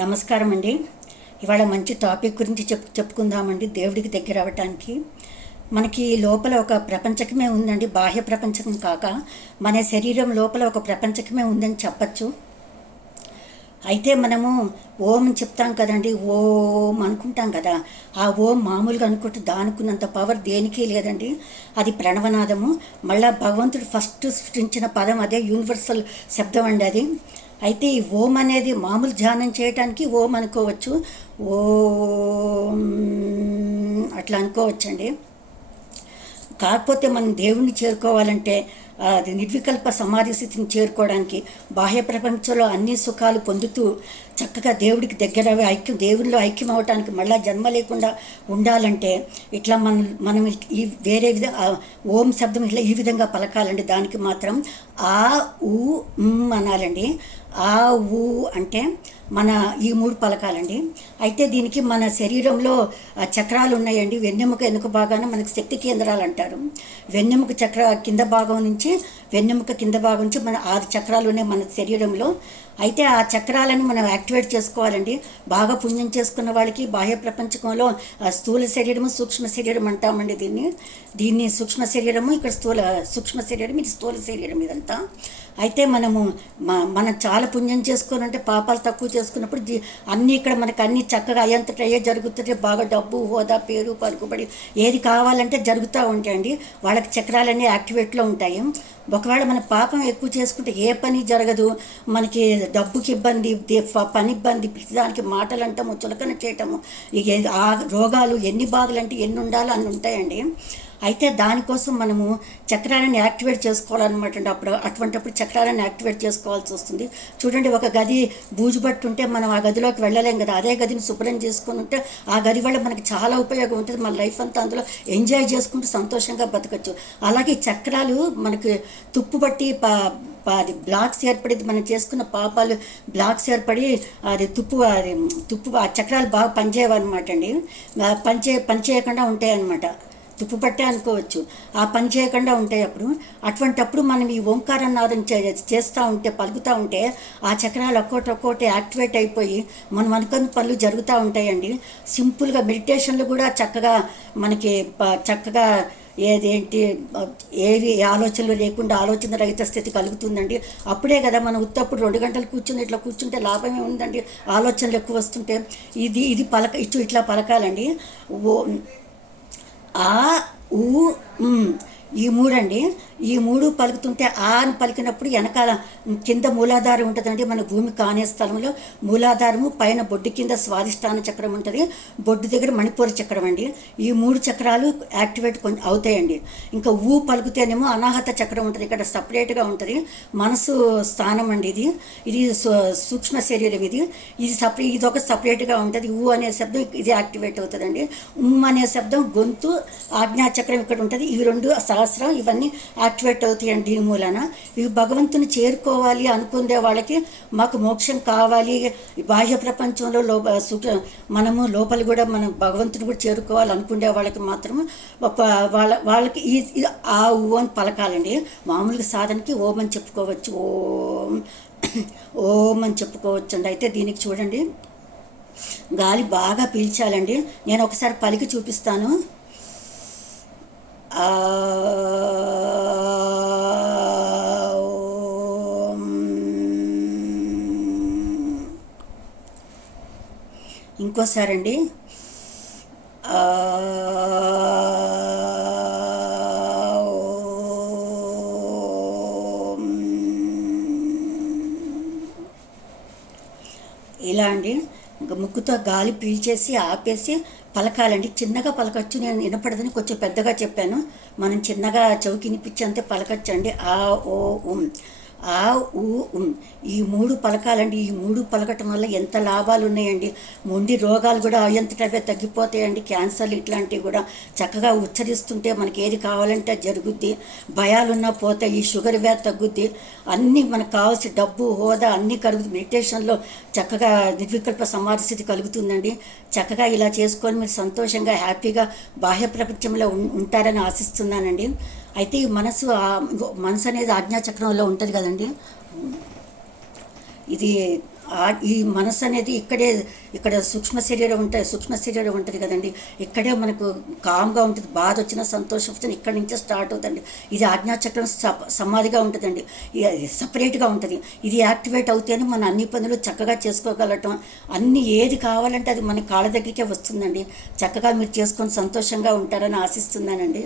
నమస్కారం అండి. ఇవాళ మంచి టాపిక్ గురించి చెప్పుకుందామండి. దేవుడికి దగ్గర అవ్వటానికి మనకి లోపల ఒక ప్రపంచకమే ఉందండి. బాహ్య ప్రపంచకం కాక మన శరీరం లోపల ఒక ప్రపంచకమే ఉందని చెప్పచ్చు. అయితే మనము ఓం చెప్తాం కదండి, ఓం అనుకుంటాం కదా. ఆ ఓం మామూలుగా అనుకుంటే దానుకున్నంత పవర్ దేనికి లేదండి. అది ప్రణవనాదము. మళ్ళీ భగవంతుడు ఫస్ట్ సృష్టించిన పదం అదే, యూనివర్సల్ శబ్దం అండి అది. అయితే ఈ ఓం అనేది మామూలు ధ్యానం చేయడానికి ఓం అనుకోవచ్చు, ఓం అట్లా అనుకోవచ్చండి. కాకపోతే మనం దేవుణ్ణి చేరుకోవాలంటే అది నిర్వికల్ప సమాధి స్థితిని చేరుకోవడానికి బాహ్య ప్రపంచంలో అన్ని సుఖాలు పొందుతూ చక్కగా దేవుడికి దగ్గర దేవుడిలో ఐక్యం అవ్వటానికి మళ్ళీ జన్మ లేకుండా ఉండాలంటే ఇట్లా మనం ఈ వేరే విధంగా ఓం శబ్దం ఇట్లా ఈ విధంగా పలకాలండి. దానికి మాత్రం ఆ ఊ అనాలండి. ఆ ఊ అంటే మన ఈ మూడు పలకాలండి. అయితే దీనికి మన శరీరంలో చక్రాలు ఉన్నాయండి. వెన్నెముక వెనుక భాగాన మనకి శక్తి కేంద్రాలు అంటారు. వెన్నెముక చక్ర కింద భాగం నుంచి కింద భాగం నుంచి మన 6 చక్రాలు ఉన్నాయి మన శరీరంలో. అయితే ఆ చక్రాలను మనం యాక్టివేట్ చేసుకోవాలండి. బాగా పుణ్యం చేసుకున్న వాళ్ళకి బాహ్య ప్రపంచంలో స్థూల శరీరము, సూక్ష్మ శరీరం అంటామండి. దీన్ని సూక్ష్మ శరీరము, ఇక్కడ సూక్ష్మ శరీరం, ఇది స్థూల శరీరం ఇదంతా. అయితే మనం చాలా పుణ్యం చేసుకొని అంటే పాపాలు తక్కువ చేసుకున్నప్పుడు అన్నీ ఇక్కడ మనకు అన్నీ చక్కగా అయ్యేంతట అయ్యే జరుగుతుంది. బాగా డబ్బు, హోదా, పేరు, పలుకుబడి ఏది కావాలంటే జరుగుతూ ఉంటాయండి. వాళ్ళకి చక్రాలన్నీ యాక్టివేట్లో ఉంటాయి. ఒకవేళ మన పాపం ఎక్కువ చేసుకుంటే ఏ పని జరగదు. మనకి డబ్బుకి ఇబ్బంది, పని ఇబ్బంది, ప్రతిదానికి మాటలు అంటాము, చులకన చేయటము, ఇక ఆ రోగాలు ఎన్ని బాధలు అంటే ఎన్ని ఉండాలో అన్ని ఉంటాయండి. అయితే దానికోసం మనము చక్రాలను యాక్టివేట్ చేసుకోవాలన్నమాట అండి. అటువంటిప్పుడు చక్రాలను యాక్టివేట్ చేసుకోవాల్సి వస్తుంది. చూడండి, ఒక గది బూజు పట్టుంటే మనం ఆ గదిలోకి వెళ్ళలేం కదా. అదే గదిని శుభ్రం చేసుకుని ఉంటే ఆ గది వల్ల మనకి చాలా ఉపయోగం ఉంటుంది. మన లైఫ్ అంతా అందులో ఎంజాయ్ చేసుకుంటూ సంతోషంగా బతకచ్చు. అలాగే చక్రాలు మనకి తుప్పు పట్టి అది బ్లాక్స్ ఏర్పడి మనం చేసుకున్న పాపాలు బ్లాక్స్ ఏర్పడి అది తుప్పు ఆ చక్రాలు బాగా పనిచేయవన్నమాట అండి. పనిచేయకుండా ఉంటాయన్నమాట. తుప్పు పట్టే అనుకోవచ్చు. ఆ పని చేయకుండా ఉంటాయి. అటువంటప్పుడు మనం ఈ ఓంకార నాదం చేస్తూ ఉంటే, పలుకుతూ ఉంటే ఆ చక్రాలు ఒక్కోటి యాక్టివేట్ అయిపోయి మనం అనుకున్న పనులు జరుగుతూ ఉంటాయండి. సింపుల్గా మెడిటేషన్లు కూడా మనకి చక్కగా ఏవి ఆలోచనలు లేకుండా ఆలోచన రహిత స్థితి కలుగుతుందండి. అప్పుడే కదా మనం ఉత్తప్పుడు 2 గంటలు ఇట్లా కూర్చుంటే లాభమే ఉందండి. ఆలోచనలు ఎక్కువ వస్తుంటే ఇది ఇట్లా పలకాలండి. ఆ ఊ ఈ మూడండి. ఈ మూడు పలుకుతుంటే ఆ అని పలికినప్పుడు వెనకాల కింద మూలాధారం ఉంటుందండి. మన భూమి కానే స్థలంలో మూలాధారము, పైన బొడ్డు కింద స్వాధిష్టాన చక్రం ఉంటుంది, బొడ్డు దగ్గర మణిపూర చక్రం అండి. ఈ 3 చక్రాలు యాక్టివేట్ కొద్ది ఇంకా ఊ పలుకుతేనేమో అనాహత చక్రం ఉంటుంది, ఇక్కడ సపరేట్గా ఉంటుంది. మనసు స్థానం అండి ఇది సూక్ష్మ శరీరం. ఇది ఒక సపరేట్గా ఉంటుంది. ఊ అనే శబ్దం ఇది యాక్టివేట్ అవుతుందండి. అనే శబ్దం గొంతు, ఆజ్ఞాచక్రం ఇక్కడ ఉంటుంది. ఇవి 2 సహస్రం, ఇవన్నీ యాక్టివేట్ అవుతాయండి. దీని మూలన ఇవి భగవంతుని చేరుకోవాలి అనుకునే వాళ్ళకి, మాకు మోక్షం కావాలి, బాహ్య ప్రపంచంలో మనము లోపల కూడా మనం భగవంతుని కూడా చేరుకోవాలి అనుకునే వాళ్ళకి మాత్రం వాళ్ళకి ఆ ఊ అని పలకాలండి. మామూలుగా సాధనకి ఓం అని చెప్పుకోవచ్చు, ఓం అని చెప్పుకోవచ్చు అండి. అయితే దీనికి చూడండి, గాలి బాగా పీల్చాలండి. నేను ఒకసారి పలికి చూపిస్తాను. ఇంకోసారి అండి, ఇలా అండి. ఇంకా ముక్కుతో గాలి పీల్చేసి ఆపేసి పలకాలండి. చిన్నగా పలకచ్చు, నేను వినపడదని కొంచెం పెద్దగా చెప్పాను. మనం చిన్నగా చెవికి వినిపించంతే పలకచ్చు అండి. ఆ ఓ ఉం, ఆ ఊ ఉం, ఈ 3 పలకాలండి. ఈ 3 పలకటం వల్ల ఎంత లాభాలు ఉన్నాయండి. మొండి రోగాలు కూడా అయ్యంతటవే తగ్గిపోతాయండి. క్యాన్సర్లు ఇట్లాంటివి కూడా చక్కగా ఉచ్చరిస్తుంటే మనకి ఏది కావాలంటే జరుగుద్ది. భయాలున్నా పోతాయి, ఈ షుగర్ వ్యాధి తగ్గుద్ది, అన్నీ మనకు కావాల్సిన డబ్బు, హోదా అన్నీ కలుగుతుంది. మెడిటేషన్లో చక్కగా నిర్వికల్ప సమాధి స్థితి కలుగుతుందండి. చక్కగా ఇలా చేసుకొని మీరు సంతోషంగా హ్యాపీగా బాహ్య ప్రపంచంలో ఉంటారని ఆశిస్తున్నానండి. అయితే ఈ మనసు అనేది ఆజ్ఞాచక్రంలో ఉంటుంది కదండి. ఇది ఈ మనసు అనేది ఇక్కడ సూక్ష్మ శరీరం ఉంటుంది కదండి. ఇక్కడే మనకు కామ్గా ఉంటుంది. బాధ వచ్చినా సంతోషం వచ్చినా ఇక్కడి నుంచే స్టార్ట్ అవుతుంది. ఇది ఆజ్ఞాచక్రం సమాధిగా ఉంటుందండి. ఇది సపరేట్గా ఉంటుంది. ఇది యాక్టివేట్ అవుతేనే మన అన్ని పనులు చక్కగా చేసుకోగలటం. అన్ని ఏది కావాలంటే అది మన కాళ్ళ దగ్గరికే వస్తుందండి. చక్కగా మీరు చేసుకొని సంతోషంగా ఉంటారని ఆశిస్తున్నానండి.